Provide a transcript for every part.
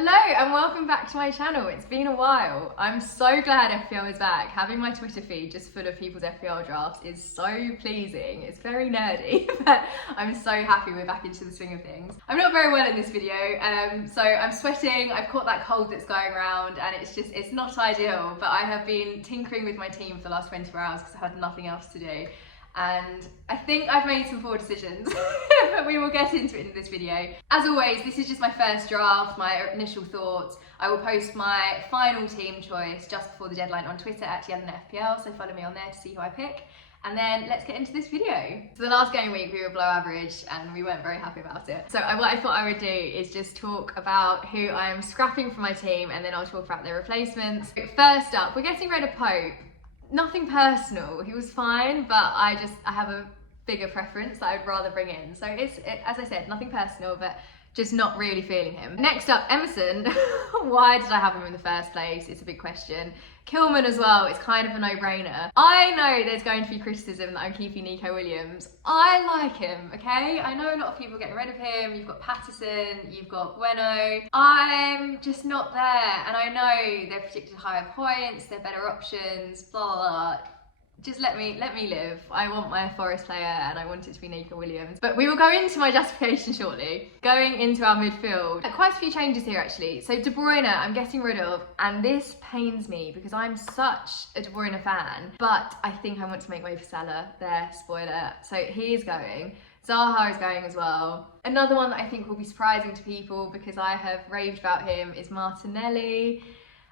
Hello and welcome back to my channel. It's been a while. I'm so glad FPL is back. Having my Twitter feed just full of people's FPL drafts is so pleasing. It's very nerdy, but I'm so happy we're back into the swing of things. I'm not very well in this video, so I'm sweating. I've caught that cold that's going around and it's not ideal, but I have been tinkering with my team for the last 24 hours because I had nothing else to do. And I think I've made some poor decisions, but we will get into it in this video. As always, this is just my first draft, my initial thoughts. I will post my final team choice just before the deadline on Twitter at Yelena FPL, so follow me on there to see who I pick. And then let's get into this video. So the last game week we were below average and we weren't very happy about it. So what I thought I would do is just talk about who I'm scrapping from my team and then I'll talk about their replacements. First up, we're getting rid of Pope. Nothing personal, he was fine, but I have a bigger preference that I'd rather bring in. So as I said, nothing personal, but just not really feeling him. Next up, Emerson. Why did I have him in the first place? It's a big question. Kilman as well, it's kind of a no-brainer. I know there's going to be criticism that I'm keeping Nico Williams. I like him, okay? I know a lot of people are getting rid of him. You've got Patterson, you've got Bueno. I'm just not there, and I know they're predicted higher points, they're better options, blah, blah, blah. Just let me live. I want my Forest player and I want it to be Nico Williams. But we will go into my justification shortly. Going into our midfield. Quite a few changes here actually. So De Bruyne I'm getting rid of, and this pains me because I'm such a De Bruyne fan, but I think I want to make way for Salah there, spoiler. So he is going. Zaha is going as well. Another one that I think will be surprising to people because I have raved about him is Martinelli.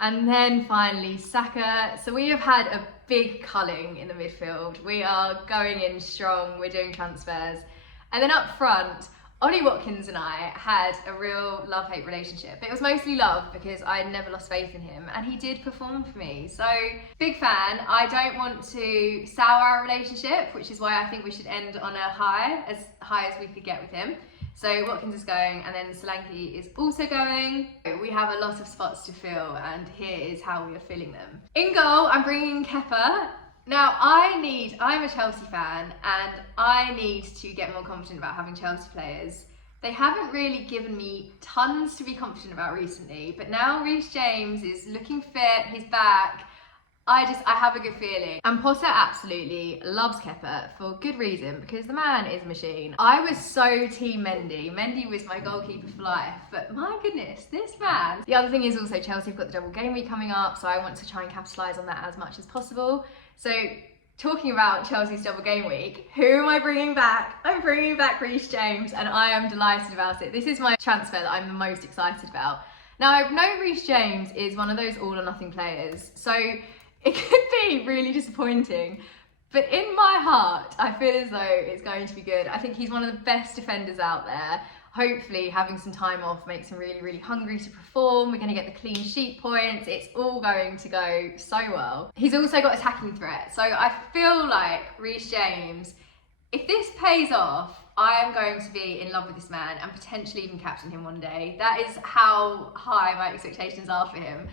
And then finally, Saka. So we have had a big culling in the midfield. We are going in strong, we're doing transfers. And then up front, Ollie Watkins and I had a real love-hate relationship. It was mostly love because I had never lost faith in him and he did perform for me. So, big fan. I don't want to sour our relationship, which is why I think we should end on a high as we could get with him. So Watkins is going, and then Solanke is also going. We have a lot of spots to fill, and here is how we are filling them. In goal, I'm bringing Kepa. Now, I'm a Chelsea fan, and I need to get more confident about having Chelsea players. They haven't really given me tons to be confident about recently, but now Reece James is looking fit, he's back. I have a good feeling. And Potter absolutely loves Kepa for good reason, because the man is a machine. I was so team Mendy. Mendy was my goalkeeper for life, but my goodness, this man. The other thing is also Chelsea have got the double game week coming up, so I want to try and capitalise on that as much as possible. So talking about Chelsea's double game week, who am I bringing back? I'm bringing back Reece James, and I am delighted about it. This is my transfer that I'm the most excited about. Now, I know Reece James is one of those all or nothing players, so it could be really disappointing, but in my heart, I feel as though it's going to be good. I think he's one of the best defenders out there. Hopefully having some time off makes him really, really hungry to perform. We're going to get the clean sheet points. It's all going to go so well. He's also got attacking threat. So I feel like Reece James, if this pays off, I am going to be in love with this man and potentially even captain him one day. That is how high my expectations are for him.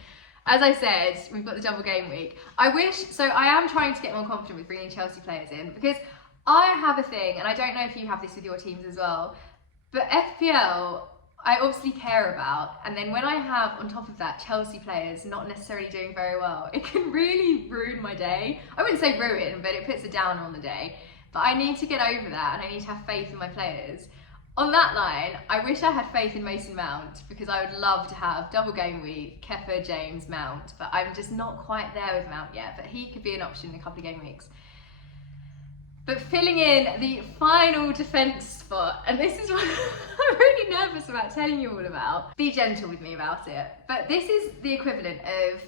As I said, we've got the double game week. I am trying to get more confident with bringing Chelsea players in because I have a thing, and I don't know if you have this with your teams as well, but FPL, I obviously care about, and then when I have, on top of that, Chelsea players not necessarily doing very well, it can really ruin my day. I wouldn't say ruin, but it puts a downer on the day. But I need to get over that, and I need to have faith in my players. On that line, I wish I had faith in Mason Mount because I would love to have double game week, Kepa, James, Mount, but I'm just not quite there with Mount yet, but he could be an option in a couple of game weeks. But filling in the final defence spot, and this is what I'm really nervous about telling you all about. Be gentle with me about it. But this is the equivalent of,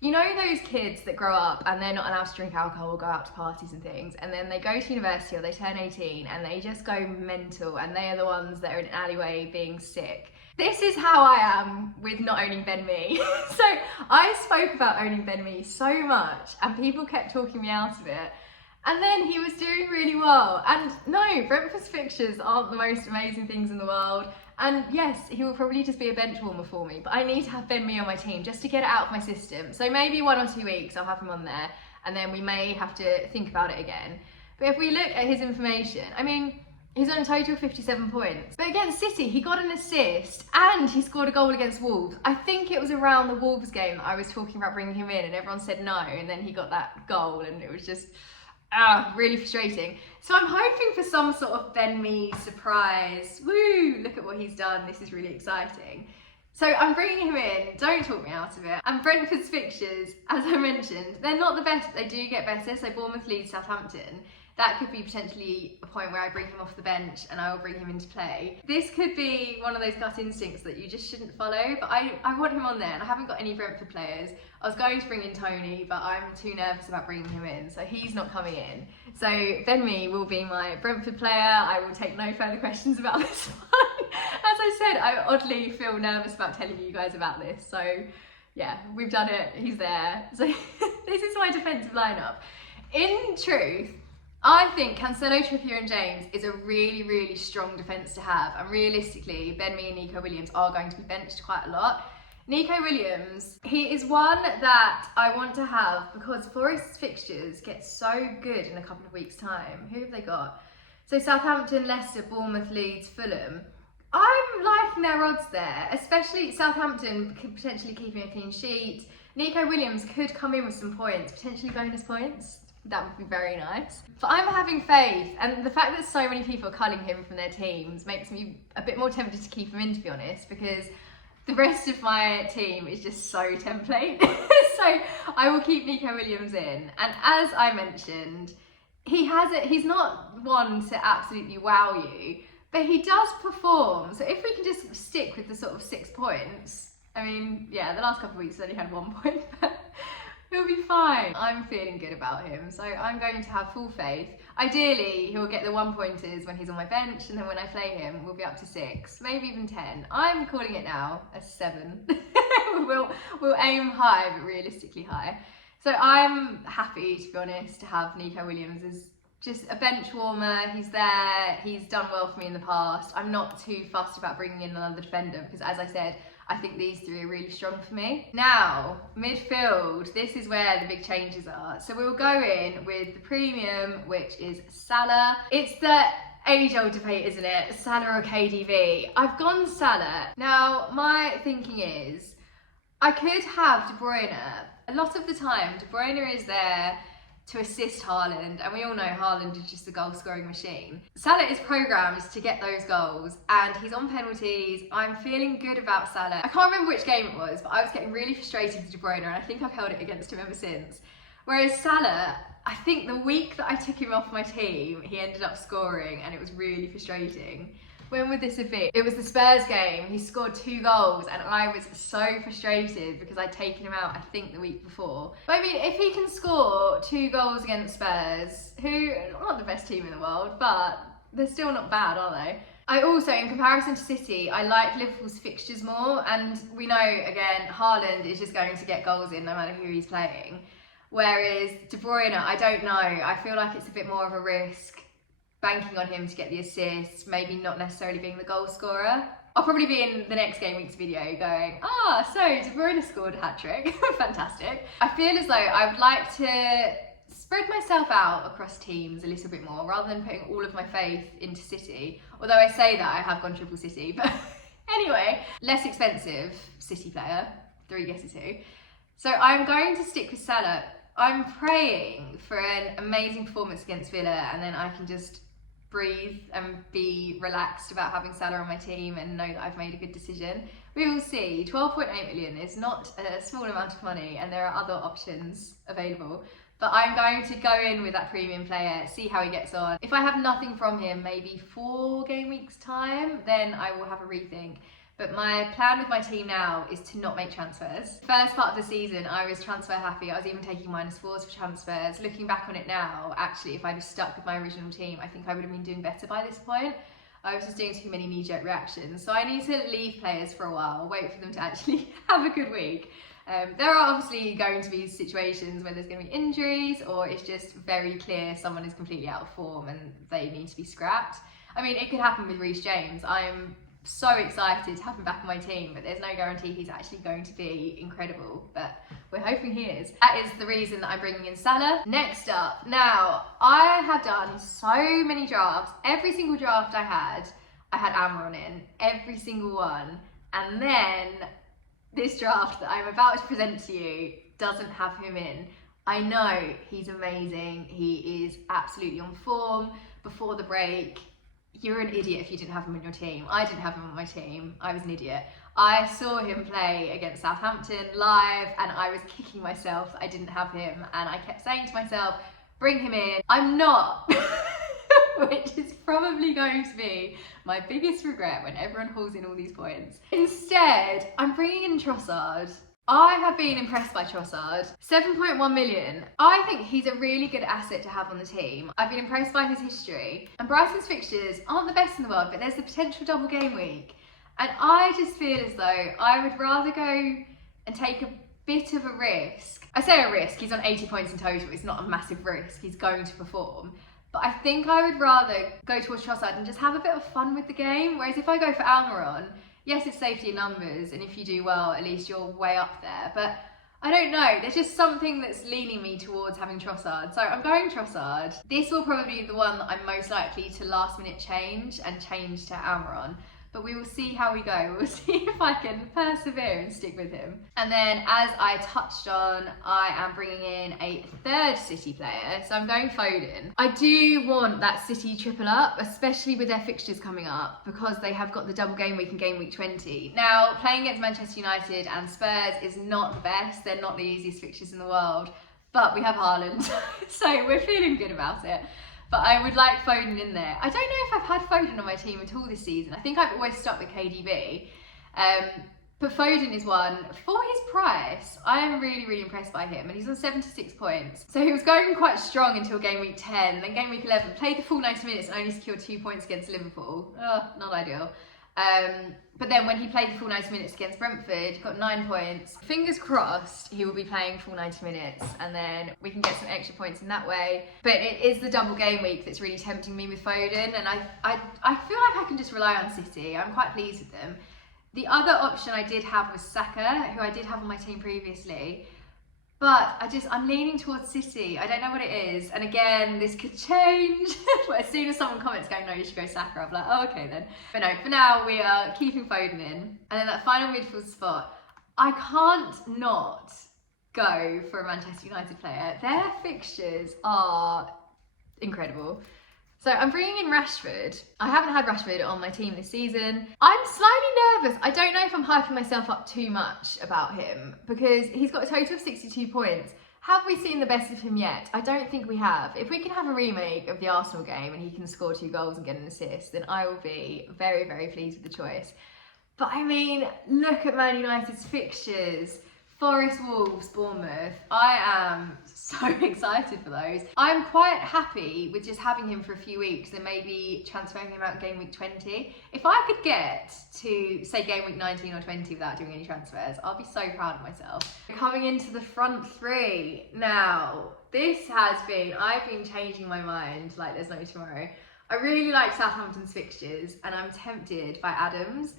you know those kids that grow up and they're not allowed to drink alcohol or go out to parties and things, and then they go to university or they turn 18 and they just go mental and they are the ones that are in an alleyway being sick. This is how I am with not owning Ben Mee. So I spoke about owning Ben Mee so much and people kept talking me out of it. And then he was doing really well. And no, Brentford's fixtures aren't the most amazing things in the world. And yes, he will probably just be a bench warmer for me, but I need to have Ben Mee on my team just to get it out of my system. So maybe 1 or 2 weeks I'll have him on there, and then we may have to think about it again. But if we look at his information, I mean, He's on a total of 57 points. But against City, he got an assist and he scored a goal against Wolves. I think it was around the Wolves game that I was talking about bringing him in and everyone said no, and then he got that goal and it was just really frustrating. So I'm hoping for some sort of Ben Mee surprise. Woo, look at what he's done. This is really exciting. So I'm bringing him in, don't talk me out of it. And Brentford's fixtures, as I mentioned, they're not the best, they do get better. So Bournemouth, Leeds, Southampton. That could be potentially a point where I bring him off the bench and I will bring him into play. This could be one of those gut instincts that you just shouldn't follow, but I want him on there and I haven't got any Brentford players. I was going to bring in Tony, but I'm too nervous about bringing him in, so he's not coming in. So Ben Mee will be my Brentford player. I will take no further questions about this one. As I said, I oddly feel nervous about telling you guys about this, so yeah, we've done it, he's there. So this is my defensive lineup. In truth, I think Cancelo, Trippier and James is a really, really strong defence to have, and realistically, Ben Mee and Nico Williams are going to be benched quite a lot. Nico Williams, he is one that I want to have because Forest's fixtures get so good in a couple of weeks' time. Who have they got? So Southampton, Leicester, Bournemouth, Leeds, Fulham. I'm liking their odds there, especially Southampton could potentially keep him a clean sheet. Nico Williams could come in with some points, potentially bonus points. That would be very nice. But I'm having faith, and the fact that so many people are culling him from their teams makes me a bit more tempted to keep him in, to be honest, because the rest of my team is just so template. So I will keep Nico Williams in. And as I mentioned, he's not one to absolutely wow you, but he does perform. So if we can just stick with the sort of 6 points, I mean, yeah, the last couple of weeks he's only had 1 point, but he'll be fine. I'm feeling good about him, so I'm going to have full faith. Ideally, he'll get the 1-pointers when he's on my bench, and then when I play him, we'll be up to 6, maybe even 10. I'm calling it now a 7. we'll aim high, but realistically high. So I'm happy, to be honest, to have Nico Williams as just a bench warmer. He's there, he's done well for me in the past. I'm not too fussed about bringing in another defender because, as I said, I think these 3 are really strong for me. Now, midfield, this is where the big changes are. So we'll go in with the premium, which is Salah. It's the age-old debate, isn't it? Salah or KDB? I've gone Salah. Now, my thinking is, I could have De Bruyne. A lot of the time, De Bruyne is there to assist Haaland, and we all know Haaland is just a goal-scoring machine. Salah is programmed to get those goals, and he's on penalties. I'm feeling good about Salah. I can't remember which game it was, but I was getting really frustrated with De Bruyne, and I think I've held it against him ever since. Whereas Salah, I think the week that I took him off my team, he ended up scoring, and it was really frustrating. When would this have been? It was the Spurs game. He scored 2 goals and I was so frustrated because I'd taken him out, I think, the week before. But I mean, if he can score 2 goals against Spurs, who aren't the best team in the world, but they're still not bad, are they? I also, in comparison to City, I like Liverpool's fixtures more, and we know, again, Haaland is just going to get goals in no matter who he's playing. Whereas De Bruyne, I don't know. I feel like it's a bit more of a risk banking on him to get the assists, maybe not necessarily being the goal scorer. I'll probably be in the next Gameweek's video going, so De Bruyne scored a hat-trick. Fantastic. I feel as though I would like to spread myself out across teams a little bit more rather than putting all of my faith into City. Although I say that, I have gone triple City, but anyway, less expensive City player, 3 guesses who. So I'm going to stick with Salah. I'm praying for an amazing performance against Villa, and then I can just breathe and be relaxed about having Salah on my team and know that I've made a good decision. We will see. 12.8 million is not a small amount of money, and there are other options available. But I'm going to go in with that premium player, see how he gets on. If I have nothing from him, maybe 4 game weeks time, then I will have a rethink. But my plan with my team now is to not make transfers. First part of the season, I was transfer happy. I was even taking -4s for transfers. Looking back on it now, actually, if I'd have stuck with my original team, I think I would have been doing better by this point. I was just doing too many knee-jerk reactions. So I need to leave players for a while, wait for them to actually have a good week. There are obviously going to be situations where there's going to be injuries, or it's just very clear someone is completely out of form and they need to be scrapped. I mean, it could happen with Reece James. I'm so excited to have him back on my team, but there's no guarantee he's actually going to be incredible. But We're hoping he is. That is the reason that I'm bringing in Salah. Next up, now, I have done so many drafts. Every single draft I had Almiron in. Every single one. And then this draft that I'm about to present to you doesn't have him in. I know he's amazing. He is absolutely on form. Before the break, you're an idiot if you didn't have him on your team. I didn't have him on my team. I was an idiot. I saw him play against Southampton live and I was kicking myself that I didn't have him, and I kept saying to myself, bring him in. I'm not, which is probably going to be my biggest regret when everyone hauls in all these points. Instead, I'm bringing in Trossard. I have been impressed by Trossard. 7.1 million. I think he's a really good asset to have on the team. I've been impressed by his history. And Brighton's fixtures aren't the best in the world, but there's the potential double game week. And I just feel as though I would rather go and take a bit of a risk. I say a risk, he's on 80 points in total. It's not a massive risk, he's going to perform. But I think I would rather go towards Trossard and just have a bit of fun with the game. Whereas if I go for Almiron, yes, it's safety in numbers, and if you do well, at least you're way up there. But I don't know, there's just something that's leaning me towards having Trossard. So I'm going Trossard. This will probably be the one that I'm most likely to last minute change and change to Almiron. But we will see how we go. We'll see if I can persevere and stick with him. And then, as I touched on, I am bringing in a third City player. So I'm going Foden. I do want that City triple up, especially with their fixtures coming up, because they have got the double game week and game week 20. Now, playing against Manchester United and Spurs is not the best. They're not the easiest fixtures in the world. But we have Haaland, so we're feeling good about it. But I would like Foden in there. I don't know if I've had Foden on my team at all this season. I think I've always stuck with KDB. But Foden is one. For his price, I am really, really impressed by him. And he's on 76 points. So he was going quite strong until game week 10. Then game week 11, played the full 90 minutes and only secured 2 points against Liverpool. Oh, not ideal. But then when he played the full 90 minutes against Brentford, he got 9 points. Fingers crossed he will be playing full 90 minutes and then we can get some extra points in that way. But it is the double game week that's really tempting me with Foden, and I feel like I can just rely on City. I'm quite pleased with them. The other option I did have was Saka, who I did have on my team previously. But I'm leaning towards City. I don't know what it is. And again, this could change. But as soon as someone comments going, no, you should go Saka, I'm like, oh, okay then. But no, for now, we are keeping Foden in. And then that final midfield spot, I can't not go for a Manchester United player. Their fixtures are incredible. So I'm bringing in Rashford. I haven't had Rashford on my team this season. I'm slightly nervous. I don't know if I'm hyping myself up too much about him because he's got a total of 62 points. Have we seen the best of him yet? I don't think we have. If we can have a remake of the Arsenal game and he can score 2 goals and get an assist, then I will be very, very pleased with the choice. But I mean, look at Man United's fixtures. Forest, Wolves, Bournemouth. I am so excited for those. I'm quite happy with just having him for a few weeks and maybe transferring him out game week 20. If I could get to, say, game week 19 or 20 without doing any transfers, I'll be so proud of myself. Coming into the front three. Now, I've been changing my mind like there's no tomorrow. I really like Southampton's fixtures and I'm tempted by Adams.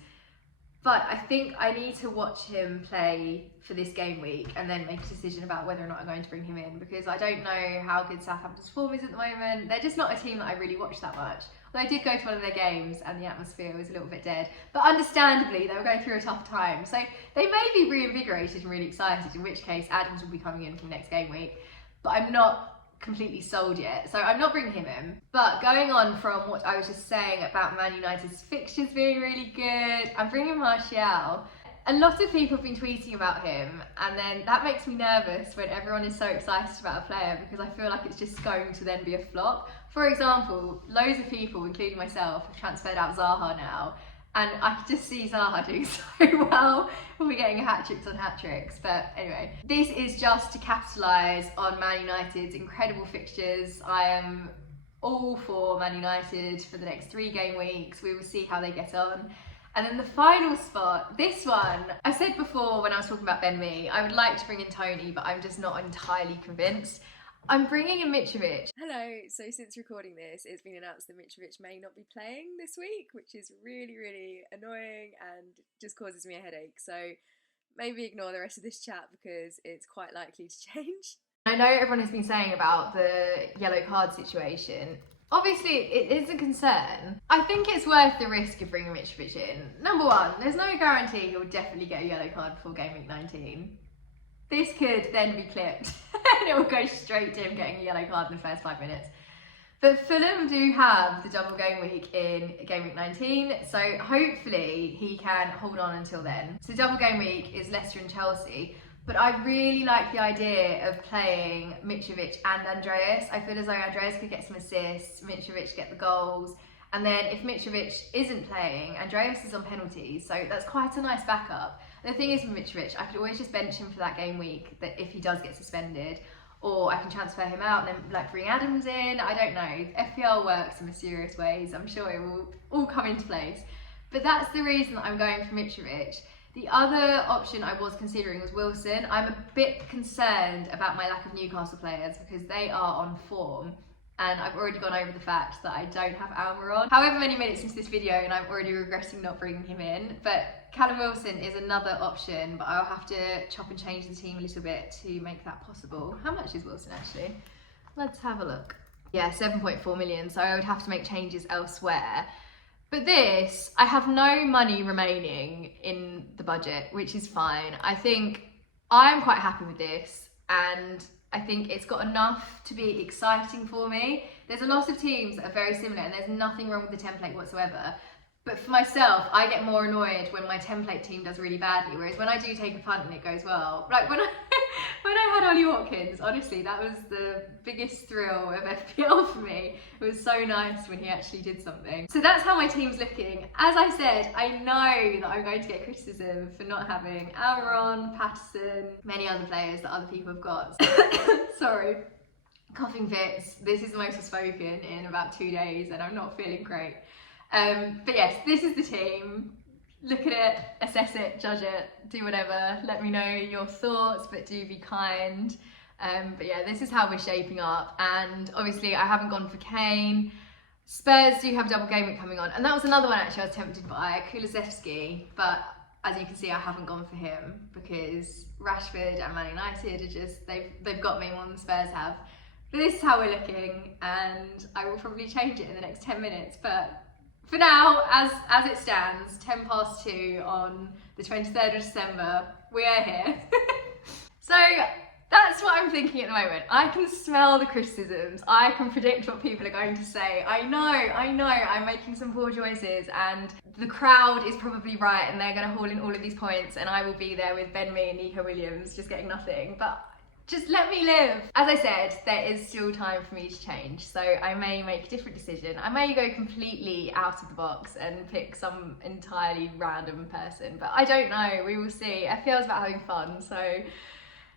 But I think I need to watch him play for this game week and then make a decision about whether or not I'm going to bring him in, because I don't know how good Southampton's form is at the moment. They're just not a team that I really watch that much. Although I did go to one of their games and the atmosphere was a little bit dead. But understandably, they were going through a tough time. So they may be reinvigorated and really excited, in which case Adams will be coming in from next game week. But I'm not completely sold yet, so I'm not bringing him in. But going on from what I was just saying about Man United's fixtures being really good, I'm bringing Martial. A lot of people have been tweeting about him, and then that makes me nervous when everyone is so excited about a player, because I feel like it's just going to then be a flop. For example, loads of people, including myself, have transferred out Zaha now, and I can just see Zaha doing so well. We'll be getting hat-tricks on hat-tricks. But anyway, this is just to capitalise on Man United's incredible fixtures. I am all for Man United for the next 3 game weeks. We will see how they get on. And then the final spot, this one, I said before when I was talking about Ben Mee, I would like to bring in Tony, but I'm just not entirely convinced. I'm bringing in Mitrovic. Hello, so since recording this, it's been announced that Mitrovic may not be playing this week, which is really, really annoying and just causes me a headache. So maybe ignore the rest of this chat because it's quite likely to change. I know everyone has been saying about the yellow card situation. Obviously, it is a concern. I think it's worth the risk of bringing Mitrovic in. Number one, there's no guarantee he'll definitely get a yellow card before Gameweek 19. This could then be clipped and it will go straight to him getting a yellow card in the first 5 minutes. But Fulham do have the double game week in Gameweek 19, so hopefully he can hold on until then. So double game week is Leicester and Chelsea, but I really like the idea of playing Mitrovic and Andreas. I feel as though Andreas could get some assists, Mitrovic get the goals, and then if Mitrovic isn't playing, Andreas is on penalties, so that's quite a nice backup. The thing is with Mitrovic, I could always just bench him for that game week that if he does get suspended, or I can transfer him out and then like bring Adams in. I don't know. FPL works in mysterious ways. I'm sure it will all come into place. But that's the reason that I'm going for Mitrovic. The other option I was considering was Wilson. I'm a bit concerned about my lack of Newcastle players because they are on form. And I've already gone over the fact that I don't have Almer on. However many minutes into this video and I'm already regretting not bringing him in. But Callum Wilson is another option, but I'll have to chop and change the team a little bit to make that possible. How much is Wilson actually? Let's have a look. Yeah, 7.4 million, so I would have to make changes elsewhere. But this, I have no money remaining in the budget, which is fine. I think I'm quite happy with this, and I think it's got enough to be exciting for me. There's a lot of teams that are very similar and there's nothing wrong with the template whatsoever. But for myself, I get more annoyed when my template team does really badly, whereas when I do take a punt and it goes well, like when I had Ollie Watkins, honestly, that was the biggest thrill of FPL for me. It was so nice when he actually did something. So that's how my team's looking. As I said, I know that I'm going to get criticism for not having Almiron, Patterson, many other players that other people have got. Sorry, coughing fits. This is the most I've spoken in about 2 days and I'm not feeling great. But yes, this is the team. Look at it, assess it, judge it, do whatever. Let me know your thoughts, but do be kind. But yeah, this is how we're shaping up. And obviously I haven't gone for Kane. Spurs do have double game week coming on. And that was another one actually I was tempted by, Kulusevski. But as you can see, I haven't gone for him because Rashford and Man United are just, they've got me more than Spurs have. But this is how we're looking, and I will probably change it in the next 10 minutes. But for now, as it stands, 2 on the 23rd of December, we are here. So that's what I'm thinking at the moment. I can smell the criticisms. I can predict what people are going to say. I know, I'm making some poor choices and the crowd is probably right and they're going to haul in all of these points and I will be there with Ben Mee and Nico Williams just getting nothing. But just let me live. As I said, there is still time for me to change, so I may make a different decision. I may go completely out of the box and pick some entirely random person, but I don't know, we will see. FPL is about having fun, so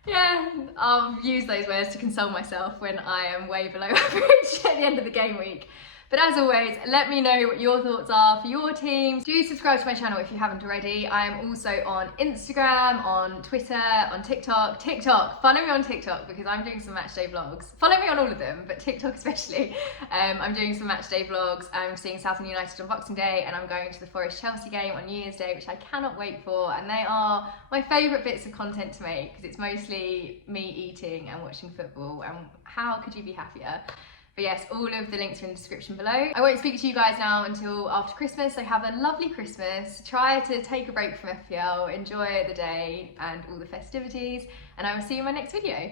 yeah, I'll use those words to console myself when I am way below average at the end of the game week. But as always, let me know what your thoughts are for your teams. Do subscribe to my channel if you haven't already. I am also on Instagram, on Twitter, on TikTok. Follow me on TikTok because I'm doing some matchday vlogs. Follow me on all of them, but TikTok especially. I'm doing some matchday vlogs. I'm seeing Southend United on Boxing Day and I'm going to the Forest Chelsea game on New Year's Day, which I cannot wait for. And they are my favourite bits of content to make because it's mostly me eating and watching football. And how could you be happier? But yes, all of the links are in the description below. I won't speak to you guys now until after Christmas, so have a lovely Christmas. Try to take a break from FPL, enjoy the day and all the festivities, and I will see you in my next video.